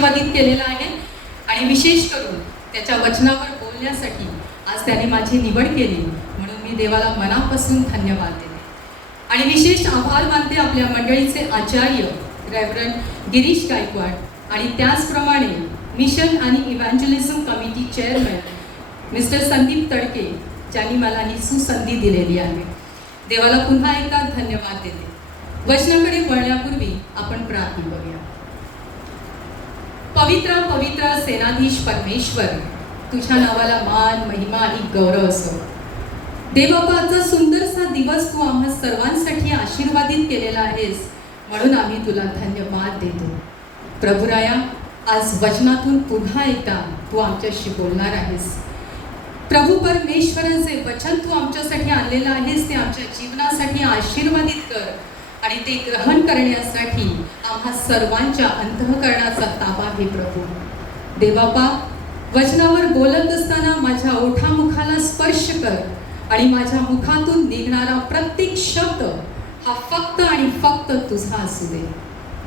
आशीर्वादित केलेला आहे आणि विशेष करून त्याच्या वचनावर बोलण्यासाठी आज त्याने माझी निवड केली, म्हणून मी देवाला मनापासून धन्यवाद देते आणि विशेष आभार मानते आपल्या मंडळीचे आचार्य रेव्हरंड गिरीश गायकवाड आणि त्याचप्रमाणे मिशन आणि इव्हँजलिझम कमिटी चेअरमॅन मिस्टर संदीप तडके, ज्यांनी मला ही सुसंधी दिलेली आहे. देवाला पुन्हा एकदा धन्यवाद देते. वचनाकडे वळण्यापूर्वी आपण प्रार्थना करूया. पवित्र पवित्र सेनाधीश परमेश्वर, तुझ्या नावाला मान, महिमा आणि गौरव असो. देवबापाचा सुंदरसा दिवस तू आम्हा सर्वांसाठी आशीर्वादित केलेला आहेस, म्हणून आम्ही तुला धन्यवाद देतो. प्रभुराया, आज वचनातून पुन्हा एकदा तू आमच्याशी बोलणार आहेस. प्रभू परमेश्वराचे वचन तू आमच्यासाठी आणलेलं आहेस, ते आमच्या जीवनासाठी आशीर्वादित कर आणि ते ग्रहण करण्यासाठी आम्हा सर्वांच्या अंतःकरणाचा ताबा घे. प्रभू देवबापा, वचनावर बोलत असताना माझ्या ओठामुखाला स्पर्श कर आणि माझ्या मुखातून निघणारा प्रत्येक शब्द हा फक्त आणि फक्त तुझा असू दे.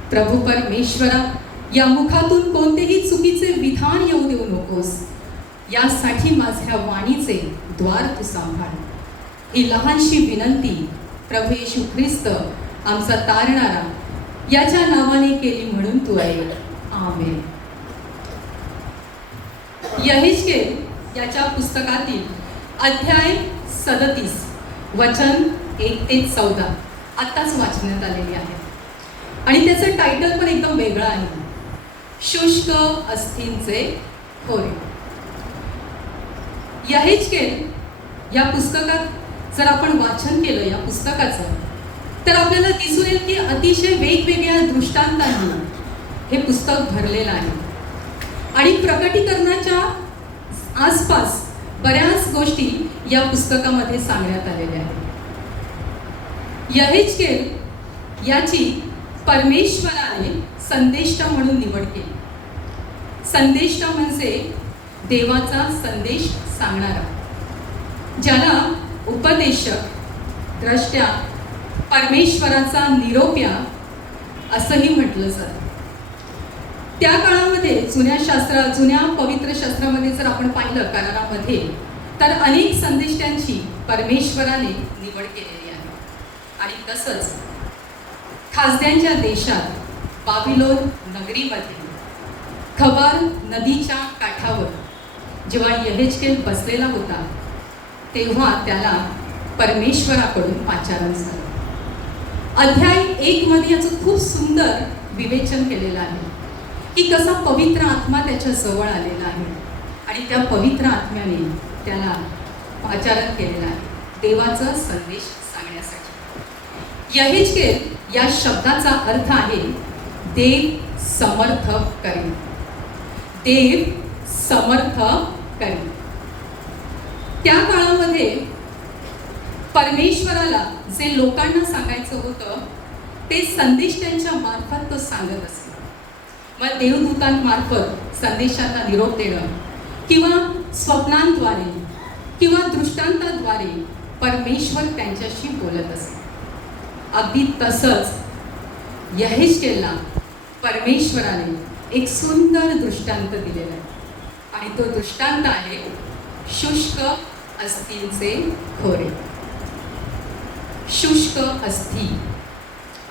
प्रभू परमेश्वरा, या मुखातून कोणतेही चुकीचे विधान येऊ देऊ नकोस. यासाठी माझ्या वाणीचे द्वार तू सांभाळ. ही लहानशी विनंती प्रभू येशू ख्रिस्त आमचा तारणारा याच्या नावाने केली, म्हणून तू ऐक. आमेन. यहेजकेल याच्या पुस्तकातील अध्याय 37 वचन 1 ते 14 आत्ताच वाचण्यात आलेली आहे आणि त्याचं टायटल पण एकदम वेगळं आहे, शुष्क अस्थींचे खोरे. यहेजकेल या पुस्तकात जर आपण वाचन केलं या पुस्तकाचं, तर आपल्याला दिसून येईल की अतिशय वेगवेगळ्या दृष्टांतांनी हे पुस्तक भरलेलं आहे आणि प्रकटीकरणाच्या आसपास बऱ्याच गोष्टी या पुस्तकामध्ये सांगण्यात आलेल्या आहेत. यहेजकेल याची परमेश्वराने संदेष्टा म्हणून निवड केली. संदेष्टा म्हणजे देवाचा संदेश सांगणारा, ज्याला उपदेशक, द्रष्ट्या, परमेश्वराचा निरोप्या असंही म्हटलं जातं. त्या काळामध्ये जुन्या पवित्र शास्त्रामध्ये जर आपण पाहिलं करारामध्ये, तर अनेक संदेष्ट्यांची परमेश्वराने निवड केलेली आहे. आणि तसंच खासद्यांच्या देशात बाबिलोन नगरीमध्ये खबार नदीच्या काठावर जेव्हा यहेजकेल बसलेला होता, तेव्हा त्याला परमेश्वराकडून पाचारण झालं. अध्याय 1 मध्ये याचं खूप सुंदर विवेचन केलेलं आहे की कसा पवित्र आत्मा त्याच्या जवळ आलेला आहे आणि त्या पवित्र आत्म्याने त्याला पाचारण केलेलं आहे देवाचा संदेश सांगण्यासाठी. यहेजकेल या शब्दाचा अर्थ आहे देव समर्थ करेल. देव समर्थ करेल. त्या काळामध्ये परमेश्वराला जे लोकांना सांगायचं होतं ते संदेष्ट्यांच्या मार्फत तो सांगत असे. मग देवदूतांमार्फत संदेशांना निरोप देणं किंवा स्वप्नांद्वारे किंवा दृष्टांताद्वारे परमेश्वर त्यांच्याशी बोलत असे. अगदी तसंच यहेजकेलला परमेश्वराने एक सुंदर दृष्टांत दिलेला आहे आणि तो दृष्टांत आहे शुष्क अस्थींचे खोरे. शुष्क अस्थी,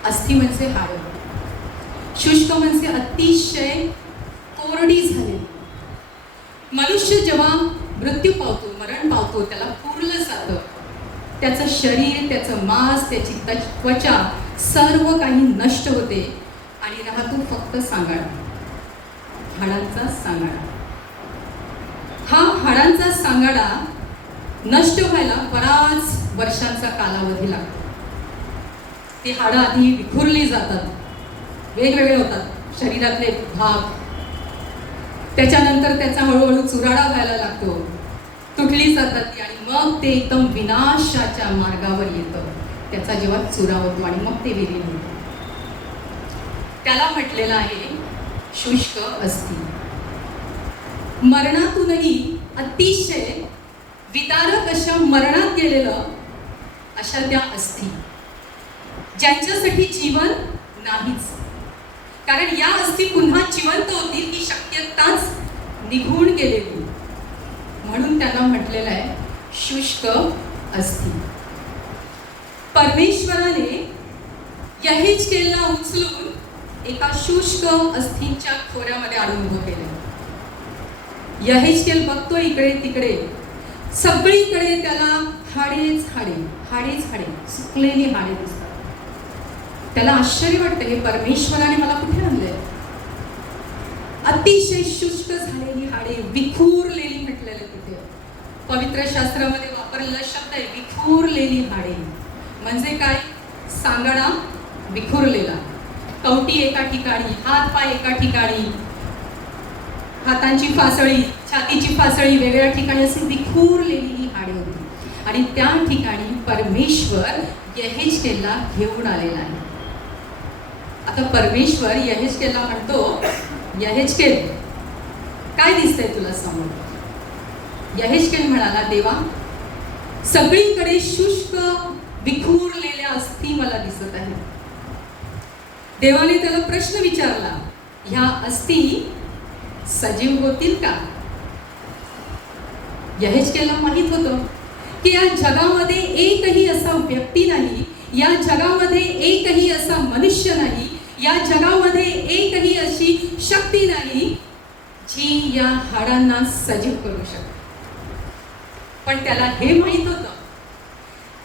अस्थी म्हणजे हाड, शुष्क म्हणजे अतिशय कोरडी झालेली. मनुष्य जेव्हा मृत्यू पावतो, मरण पावतो, त्याला पुरलं जातं. त्याचं शरीर, त्याचं मांस, त्याची त्वचा सर्व काही नष्ट होते आणि राहतो फक्त सांगाडा, हाडांचा सांगाडा. हा हाडांचा सांगाडा नष्ट व्हायला बराच वर्षांचा कालावधी लागतो. ती हाडं आधी विखुरली जातात, वेगवेगळे होतात शरीरातले भाग. त्याच्यानंतर त्याचा हळूहळू चुराडा व्हायला लागतो, तुटली जातात ती आणि मग ते एकदम विनाशाच्या मार्गावर येतं. त्याचा जेव्हा चुरा होतो आणि मग ते विलीन होतं. त्याला म्हटलेलं आहे शुष्क अस्थी. मरणातूनही अतिशय विदारक अशा मरणात गेलेलं अशा त्या अस्थी, ज्यांच्यासाठी जीवन नाहीच. कारण या अस्थी पुन्हा जिवंत होतील की निघून गेलेली, म्हणून त्यांना म्हटलेलं आहे शुष्क अस्थी. परमेश्वराने यहेजकेलला उचलून एका शुष्क अस्थींच्या खोऱ्यामध्ये आणून उभं केलं. यहेजकेल बघतो इकडे तिकडे, सगळीकडे त्याला हाडेच हाडे, हाडेच हाडे, सुकलेली हाडे दिसतात. त्याला आश्चर्य वाटतं, हे परमेश्वराने मला कुठे आणलंय? अतिशय शुष्क झालेली हाडे, विखुरलेली म्हटलेलं तिथे. पवित्र शास्त्रामध्ये वापरलेला शब्द आहे विखुरलेली हाडे. म्हणजे काय? सांगाडा विखुरलेला, कवटी एका ठिकाणी, हात पाय एका ठिकाणी, हातांची फासळी, छातीची फासळी वेगवेगळ्या ठिकाणी, अशी विखुरलेली ही हाडे होती. आणि त्या ठिकाणी परमेश्वर यहेजकेलला घेऊन आलेला आहे. आता परमेश्वर यहेजकेलला म्हणतो, यहेजकेल काय दिसतंय तुला समोर? यहेजकेल म्हणाला, देवा सगळीकडे शुष्क विखुरलेल्या अस्थी मला दिसत आहे. देवाने त्याला प्रश्न विचारला, ह्या अस्थी सजीव होतील का? यहेजकेलला माहित होतं की या जगामध्ये एकही असा व्यक्ती नाही, या जगामध्ये एकही असा मनुष्य नाही, या जगामध्ये एकही अशी शक्ती नाही जी या हाडांना सजीव करू शकते. पण त्याला हे माहित होतं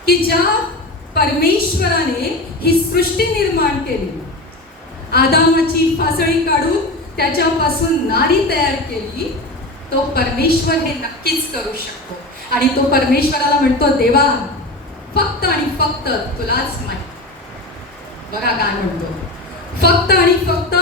की ज्या परमेश्वराने ही सृष्टी निर्माण केली, आदामाची फासळी काढून त्याच्यापासून नारी तयार केली, तो परमेश्वर हे नक्कीच करू शकतो. आणि तो परमेश्वराला म्हणतो, देवा फक्त आणि फक्त तुलाच माहित. बघा काय म्हणतो, फक्त आणि फक्त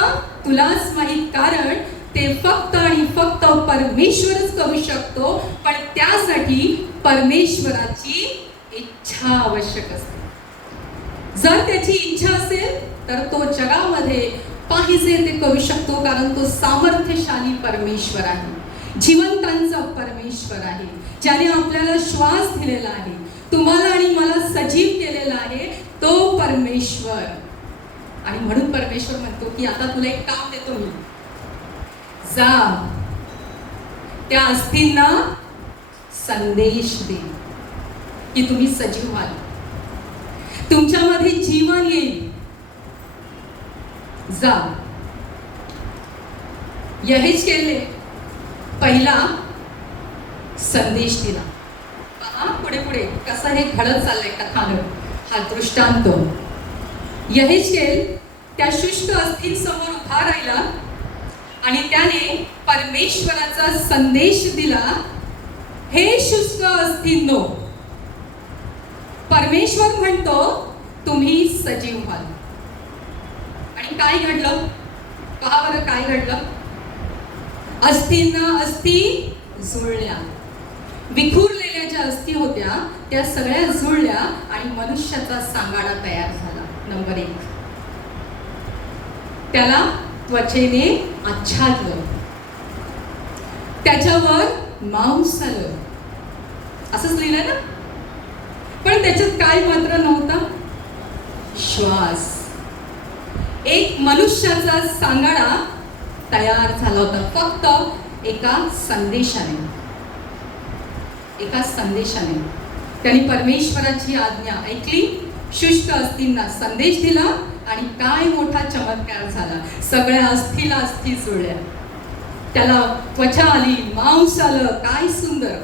तुलाच माहित, कारण ते फक्त आणि फक्त परमेश्वरच करू शकतो. पण त्यासाठी परमेश्वराची इच्छा आवश्यक असते. जर त्याची इच्छा असेल तर तो जगामध्ये पाहिजे ते करू शकतो, कारण तो सामर्थ्यशाली परमेश्वर आहे, जिवंतांचा परमेश्वर आहे, ज्याने आपल्याला श्वास दिलेला आहे, तुम्हाला आणि मला सजीव केलेला आहे, तो परमेश्वर. आणि म्हणून परमेश्वर म्हणतो की आता तुला एक काम देतो मी, जा त्या अस्थींना संदेश दे की तुम्ही सजीव व्हाल, तुमच्यामध्ये जीवन येईल. जा. यहेजकेलने पहिला संदेश दिला. पहा पुढे पुढे कसं हे घडत चाललंय कथानक, हा दृष्टांत. यहेजकेल त्या शुष्क अस्थींसमोर उभा राहिला आणि त्याने परमेश्वराचा संदेश दिला, हे शुष्क अस्थींनो, परमेश्वर म्हणतो तुम्ही सजीव व्हाल. आणि काय घडलं? पहा बरं काय घडलं. अस्थींना अस्थी जुळल्या, विखुरलेल्या ज्या अस्थी होत्या त्या सगळ्या जुळल्या आणि मनुष्याचा सांगाडा तयार झाला. नंबर 1, त्याला त्वचेने आच्छादलं, त्याच्यावर मांस आलं, असंच लिहिलं ना. पण त्याच्यात काय मात्र नव्हता? श्वास. एक मनुष्याचा सांगाडा तयार झाला होता फक्त एका संदेशाने. एका संदेशाने त्यांनी परमेश्वराची आज्ञा ऐकली, शुष्क अस्थींना संदेश दिला आणि काय मोठा चमत्कार झाला. सगळ्या अस्थीला अस्थी जुळल्या, त्याला त्वचा आली, मांस आलं, काय सुंदर.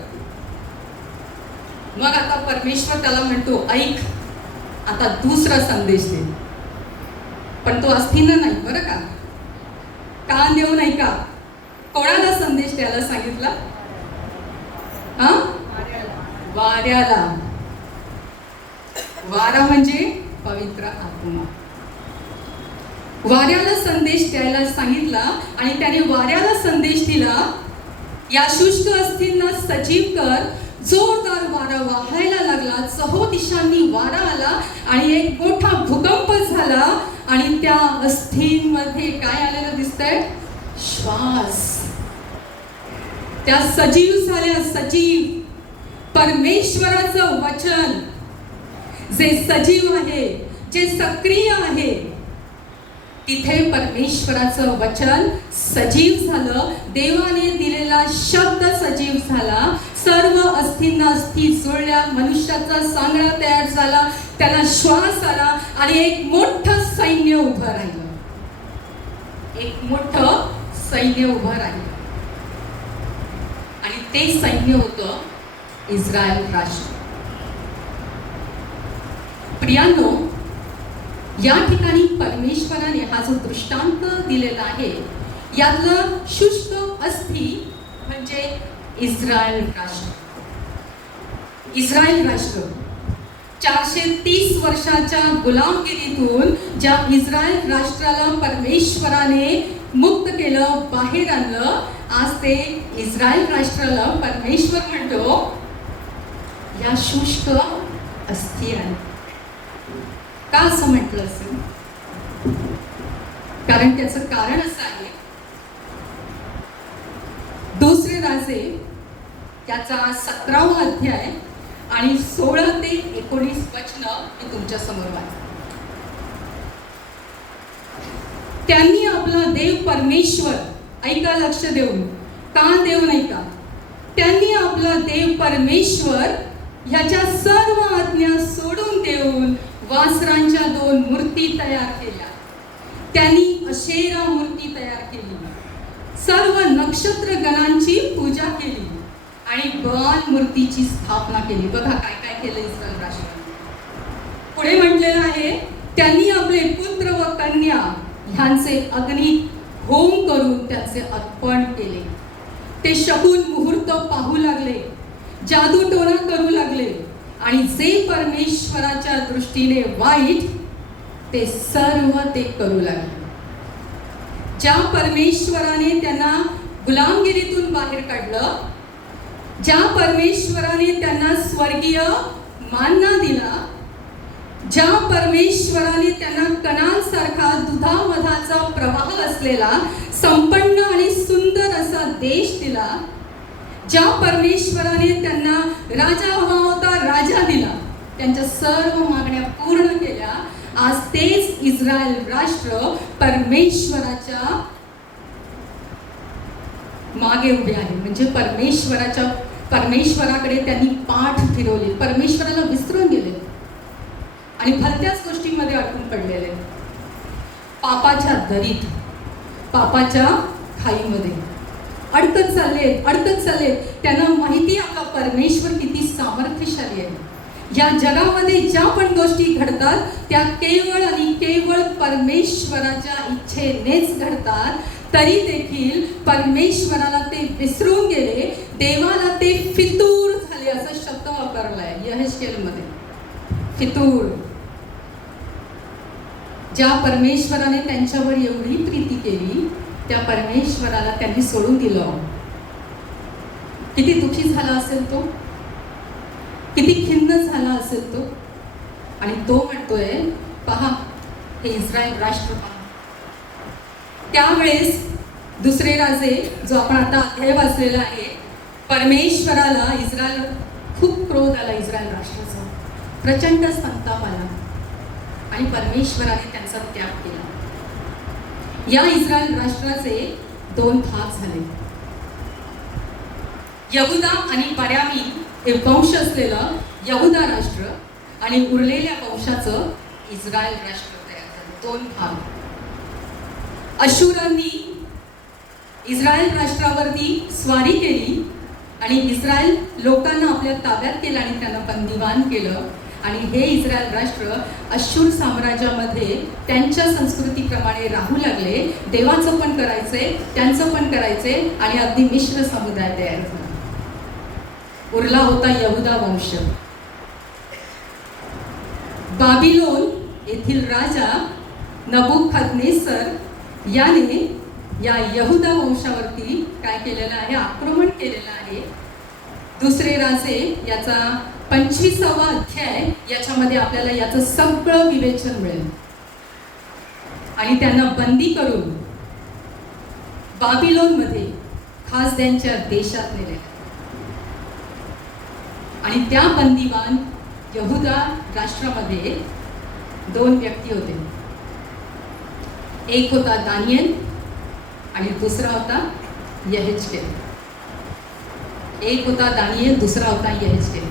मग आता परमेश्वर त्याला म्हणतो, ऐक आता दुसरा संदेश दे. पण तो अस्थींना नाही बरं का, कान देऊ नाही का. कोणाला संदेश द्यायला सांगितला? हा, वाऱ्याला. वारा म्हणजे पवित्र आत्मा. वाऱ्याला संदेश द्यायला सांगितला आणि त्याने वाऱ्याला संदेश दिला, या शुष्क अस्थींना सजीव कर. जोरदार वारा वाहायला लागला, चहू दिशांनी वारा आला आणि एक मोठा भूकंप झाला आणि त्या अस्थींमध्ये काय आलेलं दिसतंय? श्वास. त्या सजीव झाल्या, सजीव. परमेश्वराचं वचन जे सजीव आहे, जे सक्रिय आहे, तिथे परमेश्वराचं वचन सजीव झालं, देवाने दिलेला शब्द सजीव झाला, सर्व अस्थींना अस्थी जुळल्या, मनुष्याचा सांगडा तयार झाला, त्याला श्वास आला आणि एक मोठं सैन्य उभं राहिलं. एक मोठं सैन्य उभं राहिलं आणि ते सैन्य होतं इस्रायल राष्ट्र. प्रियांनो, या ठिकाणी परमेश्वराने हा जो दृष्टांत दिलेला आहे यातलं शुष्क अस्थी म्हणजे इस्रायल राष्ट्र. इस्रायल राष्ट्र 430 वर्षाच्या गुलामगिरीतून ज्या इस्रायल राष्ट्राला परमेश्वराने मुक्त केलं, बाहेर आणलं, आज ते इस्रायल राष्ट्राला परमेश्वर म्हणतो या शुष्क अस्थी आहे. का असं म्हटलं असेल? कारण त्याचं कारण असं आहे, दुसरे राजे त्याचा 17वा अध्याय आणि 16 ते 19 वचन मी तुमच्या समोर वाचतो. त्यांनी आपला देव परमेश्वर, ऐका लक्ष देऊन, कान देऊन ऐका, त्यांनी आपला देव परमेश्वर ह्याच्या सर्व आज्ञा सोडून देऊन वासरांच्या 2 मूर्ती तयार केल्या. त्यांनी अशेरा मूर्ती तयार केली, सर्व नक्षत्र गणांची पूजा केली आणि बाल मूर्तीची स्थापना केली. बघा काय काय केलं इस्रायल राष्ट्राने. पुढे म्हटलेलं आहे, त्यांनी आपले पुत्र व कन्या ह्यांचे अग्नी होम करून त्यांचे अर्पण केले. ते शकुन मुहूर्त पाहू लागले, जादूटोणा करू लागले आणि जे परमेश्वराच्या दृष्टीने वाईट ते सर्व ते करू लागले. ज्या परमेश्वराने त्यांना गुलामगिरीतून बाहेर काढलं, ज्या परमेश्वराने त्यांना स्वर्गीय मानना दिला, ज्या परमेश्वराने त्यांना कनानसारखा दुधामधाचा प्रवाह असलेला संपन्न आणि सुंदर असा देश दिला, ज्या परमेश्वराने त्यांना राजा हवा होता राजा दिला, त्यांच्या सर्व मागण्या पूर्ण केल्या, आज तेच इस्रायल राष्ट्र परमेश्वराच्या मागे उभे आहे. म्हणजे परमेश्वराकडे त्यांनी पाठ फिरवली, परमेश्वराला विसरून गेले आणि भलत्याच गोष्टींमध्ये अडकून पडलेले, पापाच्या दरीत, पापाच्या खाईमध्ये अडकत चालले. त्यांना माहिती आपला परमेश्वर किती सामर्थ्यशाली आहे. या जगामध्ये ज्या पण गोष्टी घडतात त्या केवळ आणि केवळ परमेश्वराच्या इच्छेनेच घडतात. तरी देखील परमेश्वराला ते विसरून गेले, देवाला ते फितूर झाले, असा शब्द वापरलाय यहेजकेलमध्ये. फितूर. ज्या परमेश्वराने त्यांच्यावर एवढी प्रीती केली त्या परमेश्वराला त्यांनी सोडून दिलं. किती दुःखी झाला असेल तो, किती खिन्न झाला असेल तो. आणि तो म्हणतोय, पहा हे इस्रायल राष्ट्र पहा. त्यावेळेस दुसरे राजे जो आपण आता अध्याय वाचलेला आहे, परमेश्वराला इस्रायल खूप क्रोध आला, इस्रायल राष्ट्राचा प्रचंड संताप आला आणि परमेश्वराने त्यांचा त्याग केला. या इस्रायल राष्ट्राचे 2 भाग झाले. यहुदा आणि बर्यामी हे वंश असलेलं यहुदा राष्ट्र आणि उरलेल्या वंशाचं इस्रायल राष्ट्र तयार झालं. 2 भाग. अशुरांनी इस्रायल राष्ट्रावरती स्वारी केली आणि इस्रायल लोकांना आपल्या ताब्यात केलं आणि त्यांना बंदिवान केलं. आणि हे इस्रायल राष्ट्र अशूर साम्राज्यामध्ये त्यांच्या संस्कृतीप्रमाणे राहू लागले. देवाचं पण करायचंय, त्यांचं पण करायचंय आणि अगदी मिश्र समुदाय तयार झाला. उरला होता यहुदा वंश. बाबिलोन येथील राजा नबुखदनेस्सर याने या यहुदा वंशावरती काय केलेलं आहे, आक्रमण केलेलं आहे. दुसरे राजे याचा 25वा अध्याय, याच्यामध्ये आपल्याला याचं सगळं विवेचन मिळेल. आणि त्यांना बंदी करून बाबिलोनमध्ये खास त्यांच्या देशात नेले. आणि त्या बंदिवान यहुदा राष्ट्रामध्ये 2 व्यक्ती होते. एक होता दानिएल आणि दुसरा होता यहेजकेल. एक होता दानिएल, दुसरा होता यहेजकेल.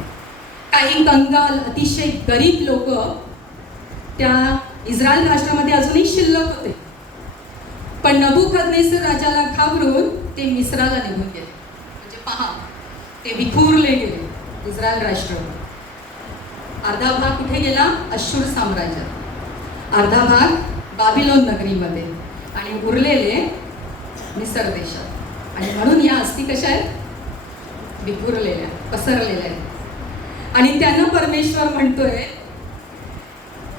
काही कंगाल अतिशय गरीब लोक त्या इस्रायल राष्ट्रामध्ये अजूनही शिल्लक होते. पण नबुकदनेस्सर राजाला घाबरून ते मिस्राला निघून गेले. म्हणजे पहा, ते विखुरले गेले इस्रायल राष्ट्र. अर्धा भाग कुठे गेला? अश्शूर साम्राज्य. अर्धा भाग बाबिलोन नगरीमध्ये आणि उरलेले मिसर देशात. आणि म्हणून या अस्थी कशा आहेत? विखुरलेल्या, पसरलेल्या आहेत. आणि त्यांना परमेश्वर म्हणतोय,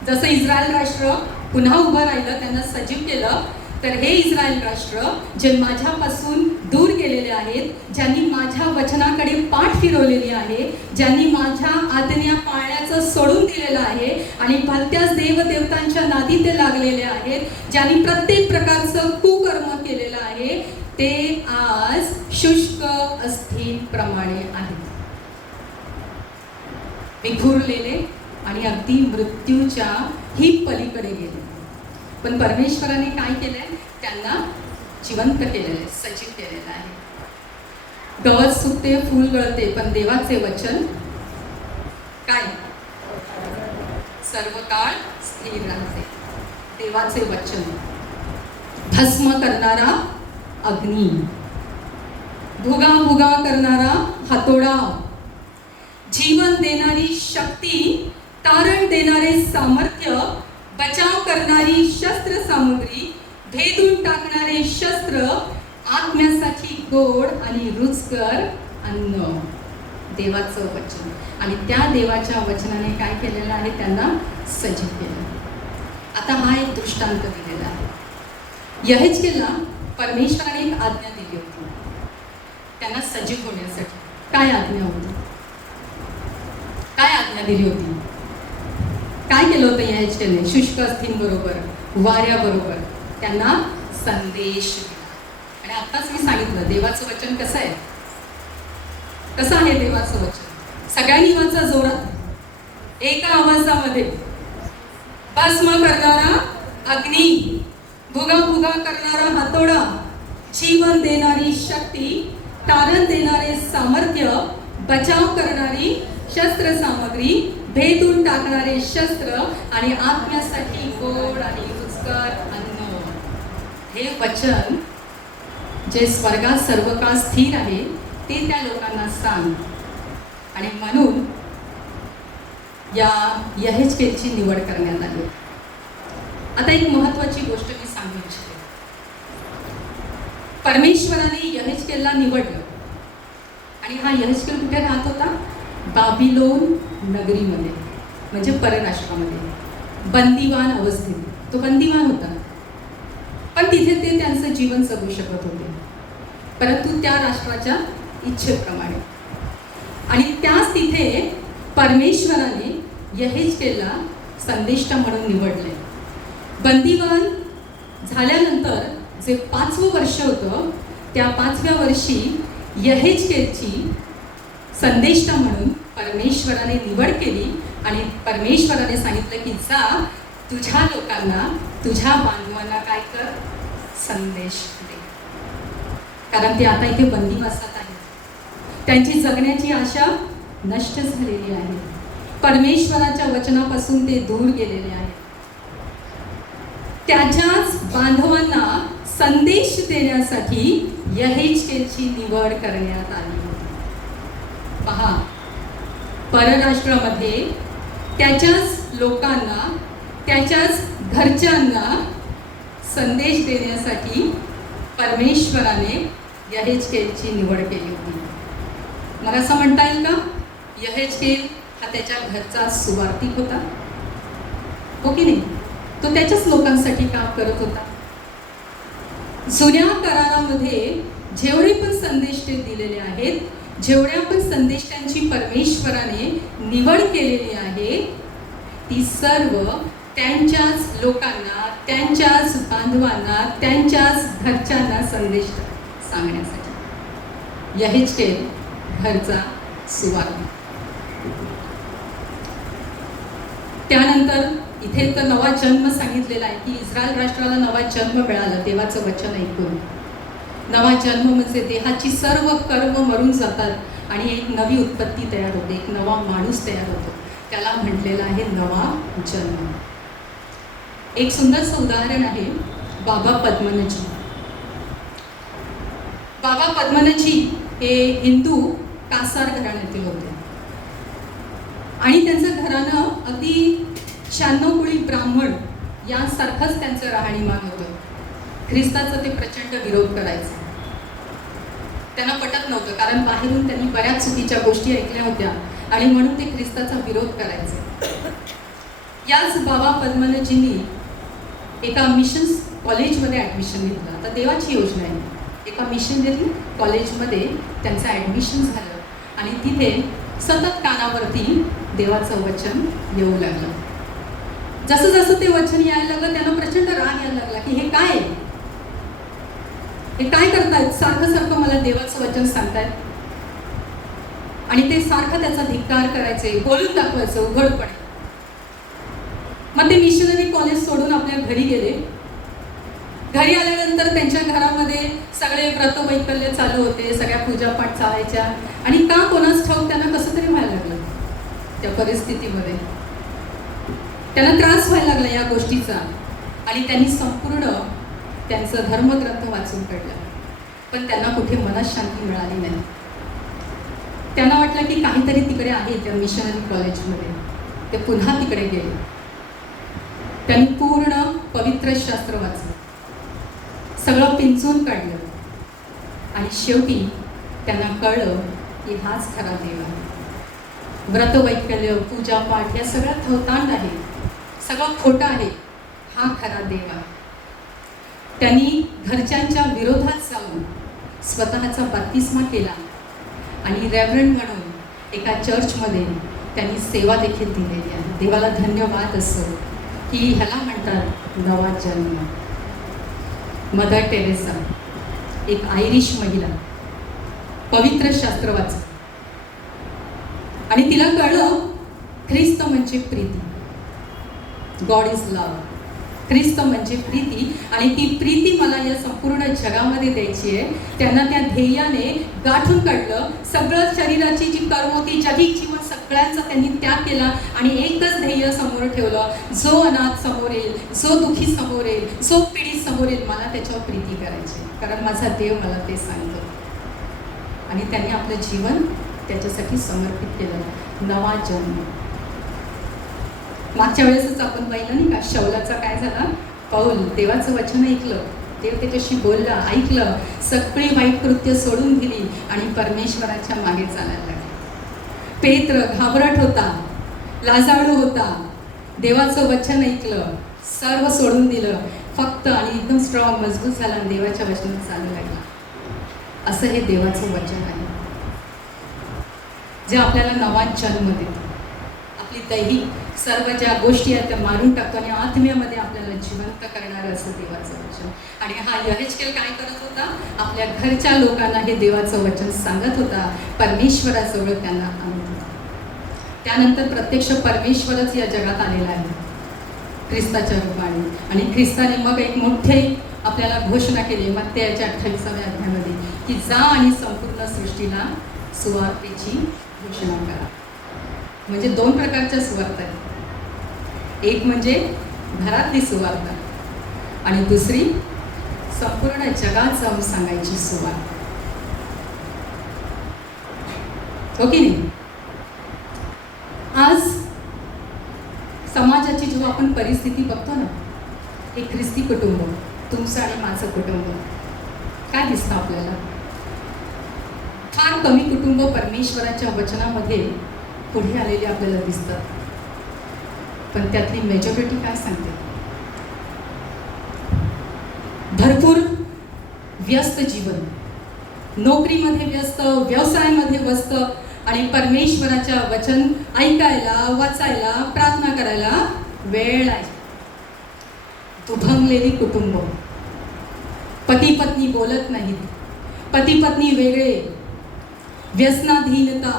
जसं इस्रायल राष्ट्र पुन्हा उभं राहिलं, त्यांना सजीव केलं, तर हे इस्रायल राष्ट्र जे माझ्यापासून दूर गेलेले आहेत, ज्यांनी माझ्या वचनाकडे पाठ फिरवलेली आहे, ज्यांनी माझ्या आज्ञा पाळण्याचं सोडून दिलेलं आहे आणि भलत्याच देवदेवतांच्या नादी ते लागलेले आहेत, ज्यांनी प्रत्येक प्रकारचं कुकर्म केलेलं आहे, ते आज शुष्क अस्थींप्रमाणे आहेत, विखुरलेले आणि अगदी मृत्यूच्या ही पलीकडे गेले. पण परमेश्वराने काय केलंय? त्यांना जिवंत केलेलं आहे, सजीव केलेलं आहे. गवत सुकते, फूल गळते, पण देवाचे वचन काय? सर्व काळ स्थिर राहते. देवाचे वचन भस्म करणारा अग्नी, भुगा भुगा करणारा हातोडा, जीवन देणारी शक्ती, तारण देणारे सामर्थ्य, बचाव करणारी शस्त्र सामुग्री, भेदून टाकणारे शस्त्र, आत्म्यासाठी गोड आणि रुचकर अन्न, देवाचं वचन. आणि त्या देवाच्या वचनाने काय केलेलं आहे? त्यांना सजीव केलं. आता हा एक दृष्टांत दिलेला आहे. यहेजकेलला परमेश्वराने एक आज्ञा दिली होती त्यांना सजीव होण्यासाठी. काय आज्ञा होती? काय आज्ञा दिली होती? काय केलं होतं यहेजकेलने? शुष्क अस्थींबरोबर, वाऱ्याबरोबर त्यांना संदेश दिला. आणि आत्ताच मी सांगितलं देवाचं वचन कसं आहे. कसं आहे देवाचं वचन? सगळ्यांनी वाचा जोरात, एका आवाजामध्ये. भस्म करणारा अग्नी, भुगा भुगा करणारा हातोडा, जीवन देणारी शक्ती, तारण देणारे सामर्थ्य, बचाव करणारी शस्त्र सामग्री, भेदून टाकणारे शस्त्र आणि आत्म्यासाठी गोड आणि रुचकर अन्न. हे वचन जे स्वर्गात सर्व काळ स्थिर आहे ते त्या लोकांना सांग. आणि म्हणून या यहेजकेलची निवड करण्यात आली. आता एक महत्त्वाची गोष्ट मी सांगू इच्छिते. परमेश्वराने यहेजकेलला निवडलं. आणि हा यहेजकेल कुठे राहत होता? बाबिलोन नगरीमध्ये, म्हणजे परराष्ट्रामध्ये, बंदिवान अवस्थेत. तो बंदिवान होता, पण तिथे ते त्यांचं जीवन जगू शकत होते, परंतु त्या राष्ट्राच्या इच्छेप्रमाणे. आणि त्याच तिथे परमेश्वराने यहेजकेलला संदेष्टा म्हणून निवडले. बंदिवान झाल्यानंतर जे 5वं वर्ष होतं, त्या 5व्या वर्षी यहेजकेलची संदेष्टा म्हणून परमेश्वराने निवड केली. आणि परमेश्वराने सांगितलं की जा, तुझ्या लोकांना, तुझ्या बांधवांना काय कर? संदेश दे. कारण ते आता इथे बंदिवासात आहेत. त्यांची जगण्याची आशा नष्ट झालेली आहे. परमेश्वराच्या वचनापासून ते दूर गेलेले आहेत. त्याच्याच बांधवांना संदेश देण्यासाठी यहेजकेलची निवड करण्यात आली होती. पहा, परराष्ट्रामध्ये त्याच्याच लोकांना, त्याच्याच घरच्यांना संदेश देण्यासाठी परमेश्वराने यहेजकेलची निवड केली होती. मला असं म्हणता येईल का यहेजकेल हा त्याच्या घरचा सुवार्तिक होता? हो की नाही? तो त्याच्याच लोकांसाठी काम करत होता. जुन्या करारामध्ये जेवढे पण संदेश ते दिलेले आहेत, जेवढ्या पण संदेश त्यांची परमेश्वराने निवड केलेली आहे, ती सर्व त्यांच्याच लोकांना, त्यांच्याच बांधवांना, त्यांच्याच घरच्यांना संदेश सांगण्यासाठी. यहेजकेल घरचा सुवार्तिक. त्यानंतर इथे तर नवा जन्म सांगितलेला आहे की इस्रायल राष्ट्राला नवा जन्म मिळाला देवाचं वचन ऐकून. नवा जन्म म्हणजे देहाची सर्व कर्म मरून जातात आणि एक नवी उत्पत्ती तयार होते, एक नवा माणूस तयार होतो. त्याला म्हटलेलं आहे नवा जन्म. एक सुंदरसं उदाहरण आहे बाबा पद्मनजी. बाबा पद्मनजी हे हिंदू कासार घराण्यातील होते आणि त्यांचं घराणं अगदी 96 कुळी ब्राह्मण यासारखंच त्यांचं राहणीमान होतं. ख्रिस्ताचा ते प्रचंड विरोध करायचे. त्यांना पटत नव्हतं कारण बाहेरून त्यांनी बऱ्याच चुकीच्या गोष्टी ऐकल्या होत्या आणि म्हणून ते ख्रिस्ताचा विरोध करायचे. याच बाबा पद्मनजींनी एका मिशन कॉलेजमध्ये ॲडमिशन घेतलं. आता देवाची योजना आहे. एका मिशनरी कॉलेजमध्ये त्यांचं ॲडमिशन झालं आणि तिथे सतत कानावरती देवाचं वचन येऊ लागलं. जसं जसं ते वचन यायला लागलं त्यांना प्रचंड राग यायला लागला की हे काय, हे काय करतायत, सारखं सारखं मला देवाचं वचन सांगतायत. आणि ते सारखं त्याचा धिक्कार करायचे, बोलून दाखवायचं उघडपणे. मग ते मिशनरी कॉलेज सोडून आपल्या घरी गेले. घरी आल्यानंतर त्यांच्या घरामध्ये सगळे व्रतवैकल्य चालू होते, सगळ्या पूजापाठ चालायच्या आणि का कोणास ठाऊक त्यांना कसं तरी व्हायला लागलं. त्या परिस्थितीमध्ये त्यांना त्रास व्हायला लागला या गोष्टीचा आणि त्यांनी संपूर्ण त्यांचं धर्मग्रंथ वाचून काढलं. पण त्यांना कुठे मनशांती मिळाली नाही. त्यांना वाटलं की काहीतरी तिकडे आहे त्या मिशनरी कॉलेजमध्ये. ते पुन्हा तिकडे गेले. त्यांनी पूर्ण पवित्र शास्त्र वाचलं, सगळं पिंचून काढलं आणि शेवटी त्यांना कळलं की हाच खरा देव आहे. व्रतवैकल्य, पूजापाठ या सगळ्या थवतांड आहे, सगळं खोटं आहे, हा खरा देव आहे. त्यांनी घरच्यांच्या विरोधात जाऊन स्वतःचा बत्तिस्मा केला आणि रेव्हरंड म्हणून एका चर्चमध्ये त्यांनी सेवा देखील दिलेली आहे. देवाला धन्यवाद असो की ह्याला म्हणतात नवा जन्म. मदर टेरेसा एक आयरिश महिला, पवित्र शास्त्र वाचलं आणि तिला कळलं ख्रिस्त म्हणजे प्रीती. God is love. ख्रिस्त म्हणजे प्रीती आणि ती प्रीती मला या संपूर्ण जगामध्ये द्यायची आहे. त्यांना त्या ध्येयाने गाठून काढलं. सगळं शरीराची जी कर्म होती, जगिक जीवन सगळ्यांचा त्यांनी त्याग केला आणि एकच ध्येय समोर ठेवलं, जो अनाथ समोर येईल, जो दुःखी समोर येईल, जो पीडित समोर येईल, मला त्याच्यावर प्रीती करायची कारण माझा देव मला ते सांगतो. आणि त्यांनी आपलं जीवन त्याच्यासाठी समर्पित केलं. नवा जन्म. मागच्या वेळेसच आपण पाहिलं नाही का, शौलाचा काय झाला, पाऊल देवाचं वचन ऐकलं, देव त्याच्याशी बोलला, ऐकलं, सगळी वाईट कृत्य सोडून दिली आणि परमेश्वराच्या मागे चालायला लागले. पेत्र घाबरट होता, लाजाळू होता, देवाचं वचन ऐकलं, सर्व सोडून दिलं फक्त आणि एकदम स्ट्रॉंग मजबूत झाला आणि देवाच्या वचनात चालू लागला. असं हे देवाचं वचन आहे जे आपल्याला नवा जन्म देतं. आपली दैहिक सर्व ज्या गोष्टी आहेत त्या मारून टाकतो आणि आत्म्यामध्ये आपल्याला जिवंत करणारं असं देवाचं वचन. आणि हा यहेजकेल काय करत होता, आपल्या घरच्या लोकांना हे देवाचं वचन सांगत होता, परमेश्वराजवळ त्यांना आणत होता. त्यानंतर प्रत्यक्ष परमेश्वरच या जगात आलेला आहे ख्रिस्ताच्या रूपाने. आणि ख्रिस्ताने मग एक मोठे आपल्याला घोषणा केली मत्तेच्या 28व्या अध्यायामध्ये की जा आणि संपूर्ण सृष्टीला सुवार्तेची घोषणा करा. म्हणजे 2 प्रकारच्या सुवार्ता आहेत. एक म्हणजे घरातली सुवार्ता आणि दुसरी संपूर्ण जगात जाऊन सांगायची सुवार्ता. हो की नाही? आज समाजाची जेव्हा आपण परिस्थिती बघतो ना, एक ख्रिस्ती कुटुंब, तुमचं आणि माझं कुटुंब, काय दिसतं आपल्याला? फार कमी कुटुंब परमेश्वराच्या वचनामध्ये पुढे आलेले आपल्याला दिसतात. पण त्यातली मेजॉरिटी काय सांगते? भरपूर व्यस्त जीवन, नोकरीमध्ये व्यस्त, व्यवसायामध्ये व्यस्त आणि परमेश्वराच्या वचन ऐकायला, वाचायला, प्रार्थना करायला वेळ आहे. दुभंगलेली कुटुंब, पती पत्नी बोलत नाहीत, पती पत्नी वेगळे, व्यसनाधीनता,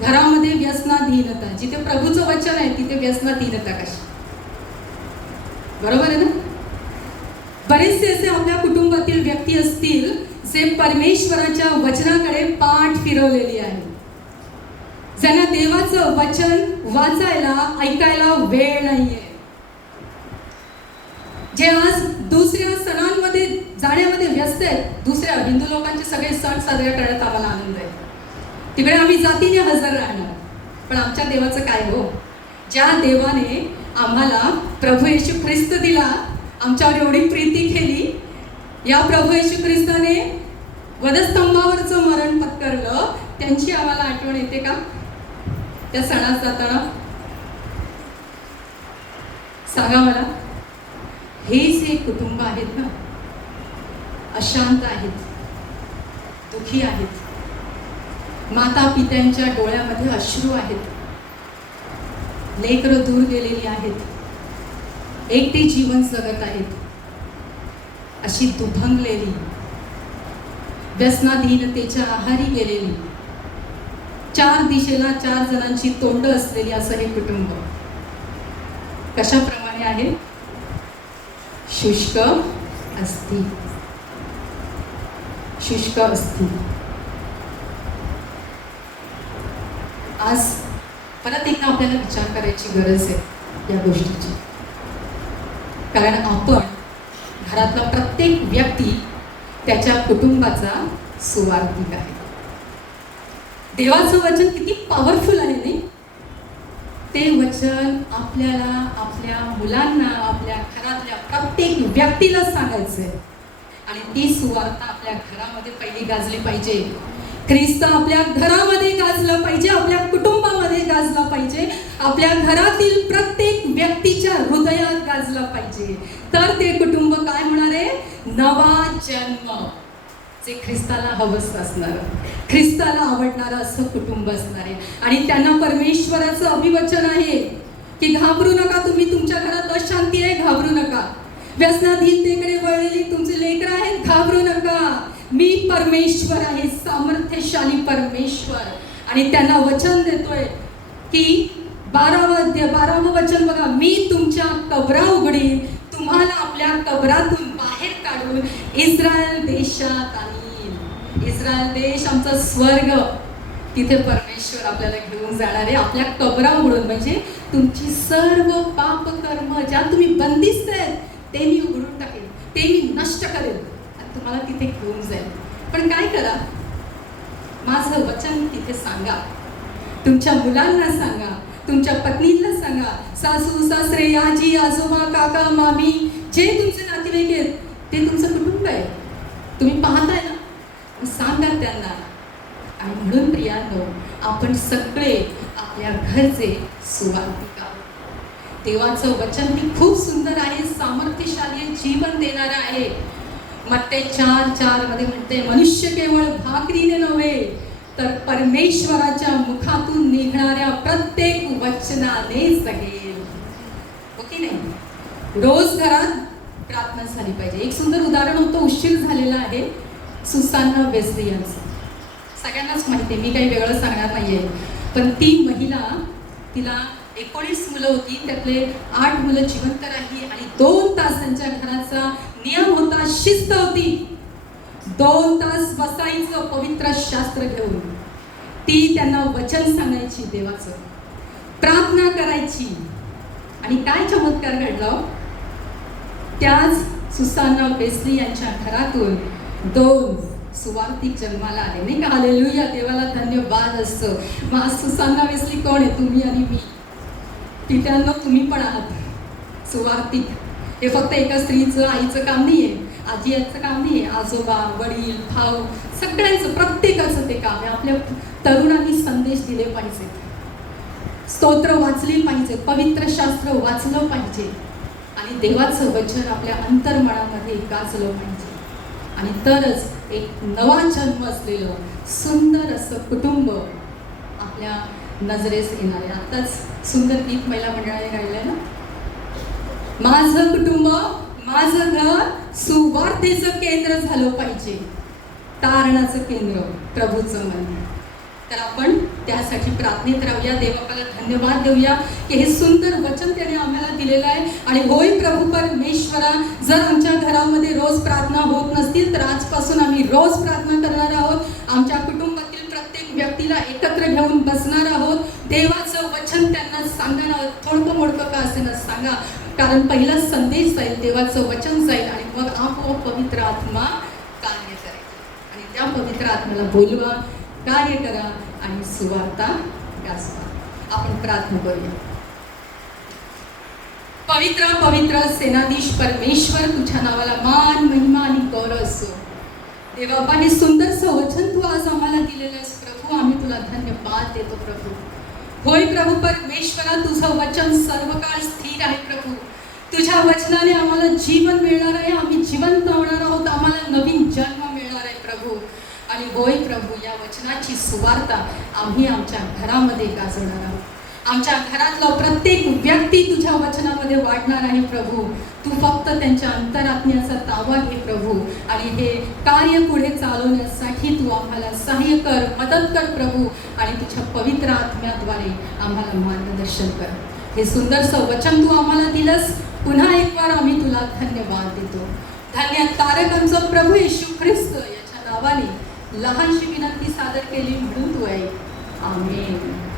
घरामध्ये व्यसनाधीनता, जिथे प्रभूचं वचन आहे तिथे व्यसनाधीनता कशी? बरोबर आहे ना? बरेचसे असे आपल्या कुटुंबातील व्यक्ती असतील जे परमेश्वराच्या वचनाकडे पाठ फिरवलेली आहे, ज्यांना देवाचं वचन वाचायला ऐकायला वेळ नाहीये, जे आज दुसऱ्या सणांमध्ये जाण्यामध्ये व्यस्त आहेत. दुसऱ्या हिंदू लोकांचे सगळे सण साजरे करण्यात आम्हाला आनंद आहे, तिकडे आम्ही जातीने हजर राहणार. पण आमच्या देवाचं काय हो? ज्या देवाने आम्हाला प्रभू येशू ख्रिस्त दिला, आमच्यावर एवढी प्रीती केली, या प्रभू येशू ख्रिस्ताने वधस्तंभावरचं मरण पत्करलं, त्यांची आम्हाला आठवण येते का त्या सणात जाताना? सांगा मला. हे जे कुटुंब आहेत ना, अशांत आहेत, दुखी आहेत, माता पित्यांच्या डोळ्यामध्ये अश्रू आहेत, लेकरं दूर गेलेली आहेत, एकटे जीवन जगत आहेत, अशी दुभंगलेली, व्यसनाधीनतेच्या आहारी गेलेली, चार दिशेला चार जणांची तोंड असलेली असं हे कुटुंब कशाप्रमाणे आहे? शुष्क अस्ती, शुष्क अस्ती. आज परत एकदा आपल्याला विचार करायची गरज आहे या गोष्टीची, कारण आपण घरातला प्रत्येक व्यक्ती त्याच्या कुटुंबाचा सुवार्तिक आहे. देवाचं वचन किती पॉवरफुल आहे नाही? ते वचन आपल्याला, आपल्या मुलांना, आपल्या घरातल्या प्रत्येक व्यक्तीला सांगायचंय, आणि ती सुवार्ता आपल्या घरामध्ये पहिली गाजली पाहिजे. ख्रिस्त आपल्या घरामध्ये गाजला पाहिजे, आपल्या कुटुंबामध्ये गाजला पाहिजे, आपल्या घरातील प्रत्येक व्यक्तीच्या हृदयात गाजला पाहिजे. तर ते कुटुंब काय होणार आहे? नवा जन्म, जे ख्रिस्ताला हवस असणार, ख्रिस्ताला आवडणारं असं कुटुंब असणार आहे. आणि त्यांना परमेश्वराचं अभिवचन आहे की घाबरू नका, तुम्ही तुमच्या घरात अशांती आहे, घाबरू नका. व्यसनाधीनतेकडे वळलेली तुमचे लेकरं आहेत, घाबरू नका. मी परमेश्वर आहे, सामर्थ्यशाली परमेश्वर. आणि त्यांना वचन देतोय की 12वं वचन बघा, मी तुमच्या कबरा उघडीन, तुम्हाला आपल्या कबरातून बाहेर काढून इस्रायल देशात आणीन. इस्रायल देश आमचा स्वर्ग, तिथे परमेश्वर आपल्याला घेऊन जाणार आहे. आपल्या कबरा उघडून, म्हणजे तुमची सर्व पाप कर्म ज्या तुम्ही बंदिस्त आहेत ते मी उघडून टाकेन, ते मी नष्ट करेन आणि तुम्हाला तिथे घेऊन जाईल. पण काय करा? माझं वचन तिथे सांगा, तुमच्या मुलांना सांगा, तुमच्या पत्नीला सांगा, सासू सासरे, आजी आजोबा, काका मामी, जे तुमचे नातेवाईक आहेत ते तुमचं कुटुंब आहे, तुम्ही पाहताय ना, सांगा त्यांना. आणि म्हणून प्रियांनो, आपण सगळे आपल्या घरचे सुवार्तिक आहोत. देवाचं वचन ही खूप सुंदर आहे, सामर्थ्यशाली आहे, जीवन देणारं आहे. मत्ते 4:4 मध्ये म्हणते, मनुष्य केवळ भाकरीने नव्हे तर परमेश्वराच्या मुखातून निघणाऱ्या प्रत्येक वचनाने जगेल. हो की नाही? रोज घरात प्रार्थना झाली पाहिजे. एक सुंदर उदाहरण होतं, उशीर झालेला आहे, सुसान्ना वेस्ली यांचं. सगळ्यांनाच माहिती आहे, मी काही वेगळं सांगणार नाहीये. पण ती महिला, तिला 19 मुलं होती, त्यातले 8 मुलं जिवंत राहिली आणि 2 तास त्यांच्या घराचा नियम होता, शिस्त होती. 2 तास बसायचं पवित्र शास्त्र घेऊन. ती त्यांना वचन सांगायची, देवाचं प्रार्थना करायची. आणि काय चमत्कार घडला? त्याच सुसान्ना वेस्ली यांच्या घरातून 2 सुवार्तिक जन्माला आले, नाही का? हालेलुया, देवाला धन्यवाद असतं. मग सुसान्ना वेस्ली कोण आहे? तुम्ही आणि मी. पित्यांनो, तुम्ही पण आहात सुवार्तिक. हे फक्त एका स्त्रीचं, आईचं काम नाही आहे, आजी याचं काम नाही आहे, आजोबा, वडील, भाऊ, सगळ्यांचं, प्रत्येकाचं ते काम आहे. आपल्या तरुणांनी संदेश दिले पाहिजेत, स्तोत्र वाचली पाहिजे, पवित्र शास्त्र वाचलं पाहिजे आणि देवाचं वचन आपल्या अंतर्मनामध्ये गाजलं पाहिजे. आणि तरच एक नवा जन्म असलेलं सुंदर असं कुटुंब आपल्या नजरेस येणार आहे. आताच सुंदर गीत महिला मंडळाने गायलंय ना, माझं कुटुंब, माझं घर सुवार्तेचं केंद्र झालं पाहिजे, तारणाचं केंद्र प्रभूचं मन. तर आपण त्यासाठी प्रार्थनेत राहूया, देवाला धन्यवाद देऊया की हे सुंदर वचन त्याने आम्हाला दिलेलं आहे. आणि होय प्रभू परमेश्वरा, जर आमच्या घरामध्ये रोज प्रार्थना होत नसतील तर आजपासून आम्ही रोज प्रार्थना करणार आहोत. आमच्या कुटुंबातील प्रत्येक व्यक्तीला एकत्र घेऊन बसणार आहोत. देवाचं वचन त्यांना सांगणार आहोत, थोडकं मोडकं का असेना सांगा, कारण पहिला संदेश जाईल, देवाचं वचन जाईल आणि मग आपोआप पवित्र आत्मा कार्य करेल. आणि त्या पवित्र आत्म्याला बोलवा, कार्य करा आणि सुवार्ता गाजवा. आपण प्रार्थना करूया. पवित्र पवित्र सेनाधीश परमेश्वर, तुझ्या नावाला मान महिमा आणि गौरव असो. देवाबा, हे सुंदरसं वचन तू आज आम्हाला दिलेलं आहेस प्रभू, आम्ही तुला धन्यवाद देतो प्रभू. होय प्रभू परमेश्वरा, तुझं वचन सर्व काळ स्थिर आहे प्रभू. तुझ्या वचनाने आम्हाला जीवन मिळणार आहे, आम्ही जिवंत होणार आहोत, आम्हाला नवीन जन्म मिळणार आहे प्रभू. आणि होय प्रभू, या वचनाची सुवार्ता आम्ही आमच्या घरामध्ये गाजवणार आहोत. आमच्या घरातला प्रत्येक व्यक्ती तुझ्या वचनामध्ये वाढणार आहे प्रभू. तू फक्त त्यांच्या अंतरात्म्याचा ताबा घे प्रभू, आणि हे कार्य पुढे चालवण्यासाठी तू आम्हाला सहाय्य कर, मदत कर प्रभू. आणि तुझ्या पवित्र आत्म्याद्वारे आम्हाला मार्गदर्शन कर. हे सुंदरसं वचन तू आम्हाला दिलंस, पुन्हा एक वार आम्ही तुला धन्यवाद देतो. धन्य तारक आमचा प्रभू येशू ख्रिस्त याच्या नावाने लहानशी विनंती सादर केली म्हणून तू आहे. आमेन.